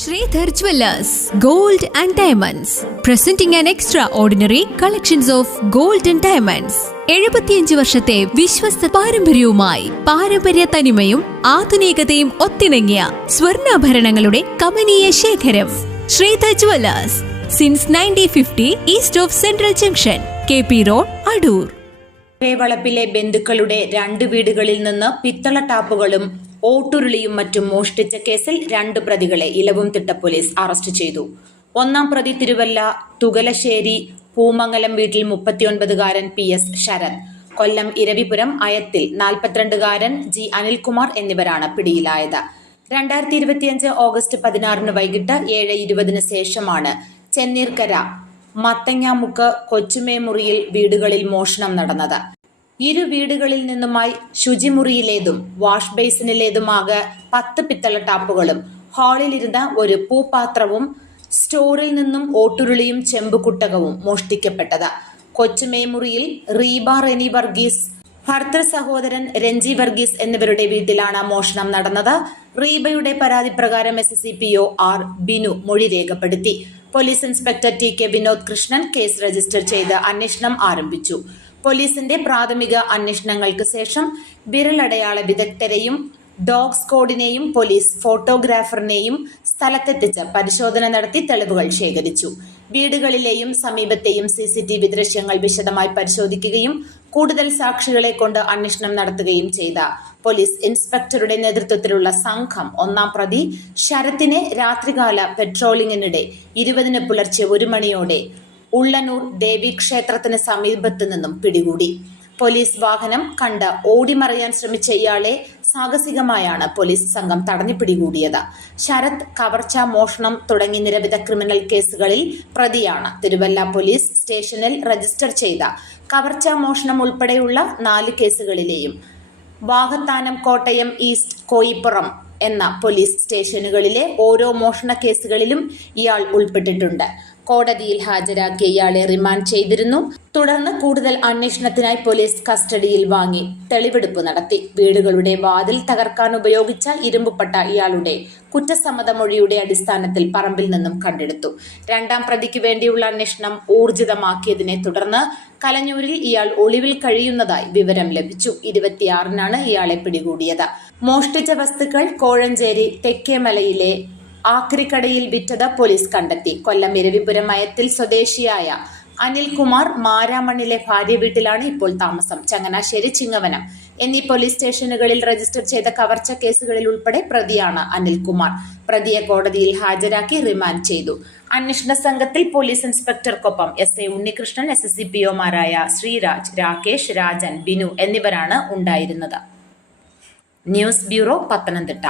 Sridhar gold and diamonds. Presenting presenting extraordinary collections of gold and diamonds എഴുപത്തിയഞ്ച് വർഷത്തെ വിശ്വസ്ത പാരമ്പര്യവുമായി പാരമ്പര്യ തനിമയും ആധുനികതയും ഒത്തിണങ്ങിയ സ്വർണാഭരണങ്ങളുടെ കമനീയ ശേഖരം. Sridhar jewellers since nineteen fifty east of central junction K P road Adoor വളപ്പിലെ ബന്ധുക്കളുടെ രണ്ട് വീടുകളിൽ നിന്ന് പിത്തള ടാപ്പുകളും ഓട്ടുരുളിയും മറ്റും മോഷ്ടിച്ച കേസിൽ രണ്ട് പ്രതികളെ ഇലവും തിട്ട പോലീസ് അറസ്റ്റ് ചെയ്തു. ഒന്നാം പ്രതി തിരുവല്ല തുകലശ്ശേരി പൂമംഗലം വീട്ടിൽ മുപ്പത്തിയൊൻപതുകാരൻ പി എസ് ശരത് കൊല്ലം ഇരവിപുരം അയത്തിൽ നാൽപ്പത്തിരണ്ടുകാരൻ ജി അനിൽകുമാർ എന്നിവരാണ് പിടിയിലായത്. രണ്ടായിരത്തി ഇരുപത്തിയഞ്ച് ഓഗസ്റ്റ് പതിനാറിന് വൈകിട്ട് ഏഴ് ഇരുപതിന് ശേഷമാണ് ചെന്നീർക്കര മത്തങ്ങാമുക്ക് കൊച്ചുമേമുറിയിൽ വീടുകളിൽ മോഷണം നടന്നത്. ഇരു വീടുകളിൽ നിന്നുമായി ശുചിമുറിയിലേതും വാഷ് ബേസിനിലേതുമാകെ പത്ത് പിത്തള ടാപ്പുകളും ഹാളിലിരുന്ന ഒരു പൂപാത്രവും സ്റ്റോറിൽ നിന്നും ഓട്ടുരുളിയും ചെമ്പുകുട്ടകവും മോഷ്ടിക്കപ്പെട്ടത്. കൊച്ചുമേമുറിയിൽ റീബ റെനി വർഗീസ് ഭർത്തൃ സഹോദരൻ രഞ്ജി വർഗീസ് എന്നിവരുടെ വീട്ടിലാണ് മോഷണം നടന്നത്. റീബയുടെ പരാതി പ്രകാരം S C P O R Binu മൊഴി രേഖപ്പെടുത്തി. Police inspector T K Vinod Krishnan case register ചെയ്ത് അന്വേഷണം ആരംഭിച്ചു. പോലീസിന്റെ പ്രാഥമിക അന്വേഷണങ്ങൾക്ക് ശേഷം വിരലടയാള വിദഗ്ധരെയും ഡോഗ് സ്ക്വാഡിനെയും പോലീസ് ഫോട്ടോഗ്രാഫറിനെയും സ്ഥലത്തെത്തിച്ച് പരിശോധന നടത്തി തെളിവുകൾ ശേഖരിച്ചു. വീടുകളിലെയും സമീപത്തെയും സി സി ടി വി ദൃശ്യങ്ങൾ വിശദമായി പരിശോധിക്കുകയും കൂടുതൽ സാക്ഷികളെ കൊണ്ട് അന്വേഷണം നടത്തുകയും ചെയ്ത പോലീസ് ഇൻസ്പെക്ടറുടെ നേതൃത്വത്തിലുള്ള സംഘം ഒന്നാം പ്രതി ശരത്തിനെ രാത്രികാല പെട്രോളിംഗിനിടെ ഇരുപതിന് പുലർച്ചെ ഒരു മണിയോടെ ഉള്ളനൂർ ദേവീക്ഷേത്രത്തിന് സമീപത്തു നിന്നും പിടികൂടി. പോലീസ് വാഹനം കണ്ട് ഓടിമറിയാൻ ശ്രമിച്ച ഇയാളെ സാഹസികമായാണ് പോലീസ് സംഘം തടഞ്ഞു പിടികൂടിയത്. ശരത് കവർച്ച മോഷണം തുടങ്ങി നിരവധി ക്രിമിനൽ കേസുകളിൽ പ്രതിയാണ്. തിരുവല്ല പോലീസ് സ്റ്റേഷനിൽ രജിസ്റ്റർ ചെയ്ത കവർച്ച മോഷണം ഉൾപ്പെടെയുള്ള നാല് കേസുകളിലെയും വാഹത്താനം കോട്ടയം ഈസ്റ്റ് കോയിപ്പുറം എന്ന പോലീസ് സ്റ്റേഷനുകളിലെ ഓരോ മോഷണ കേസുകളിലും ഇയാൾ ഉൾപ്പെട്ടിട്ടുണ്ട്. കോടതിയിൽ ഹാജരാക്കിയ ഇയാളെ റിമാൻഡ് ചെയ്തിരുന്നു. തുടർന്ന് കൂടുതൽ അന്വേഷണത്തിനായി പോലീസ് കസ്റ്റഡിയിൽ വാങ്ങി തെളിവെടുപ്പ് നടത്തി. വീടുകളുടെ വാതിൽ തകർക്കാൻ ഉപയോഗിച്ച ഇരുമ്പുപട്ട ഇയാളുടെ കുറ്റസമ്മതമൊഴിയുടെ അടിസ്ഥാനത്തിൽ പറമ്പിൽ നിന്നും കണ്ടെടുത്തു. രണ്ടാം പ്രതിക്ക് വേണ്ടിയുള്ള അന്വേഷണം ഊർജിതമാക്കിയതിനെ തുടർന്ന് കലഞ്ഞൂരിൽ ഇയാൾ ഒളിവിൽ കഴിയുന്നതായി വിവരം ലഭിച്ചു. ഇരുപത്തിയാറിനാണ് ഇയാളെ പിടികൂടിയത്. മോഷ്ടിച്ച വസ്തുക്കൾ കോഴഞ്ചേരി തെക്കേമലയിലെ ആക്രിക്കടയിൽ വിറ്റത് പോലീസ് കണ്ടെത്തി. കൊല്ലം ഇരവിപുരം മയത്തിൽ സ്വദേശിയായ അനിൽകുമാർ മാരാമണ്ണിലെ ഭാര്യ വീട്ടിലാണ് ഇപ്പോൾ താമസം. ചങ്ങനാശ്ശേരി ചിങ്ങവനം എന്നീ പോലീസ് സ്റ്റേഷനുകളിൽ രജിസ്റ്റർ ചെയ്ത കവർച്ച കേസുകളിൽ ഉൾപ്പെടെ പ്രതിയാണ് അനിൽകുമാർ. പ്രതിയെ കോടതിയിൽ ഹാജരാക്കി റിമാൻഡ് ചെയ്തു. അന്വേഷണ സംഘത്തിൽ police ഇൻസ്പെക്ടർക്കൊപ്പം S A Unnikrishnan S S C P ഒമാരായ Sreeraj Rakesh Rajan Binu എന്നിവരാണ് ഉണ്ടായിരുന്നത്. News bureau Pathanamthitta.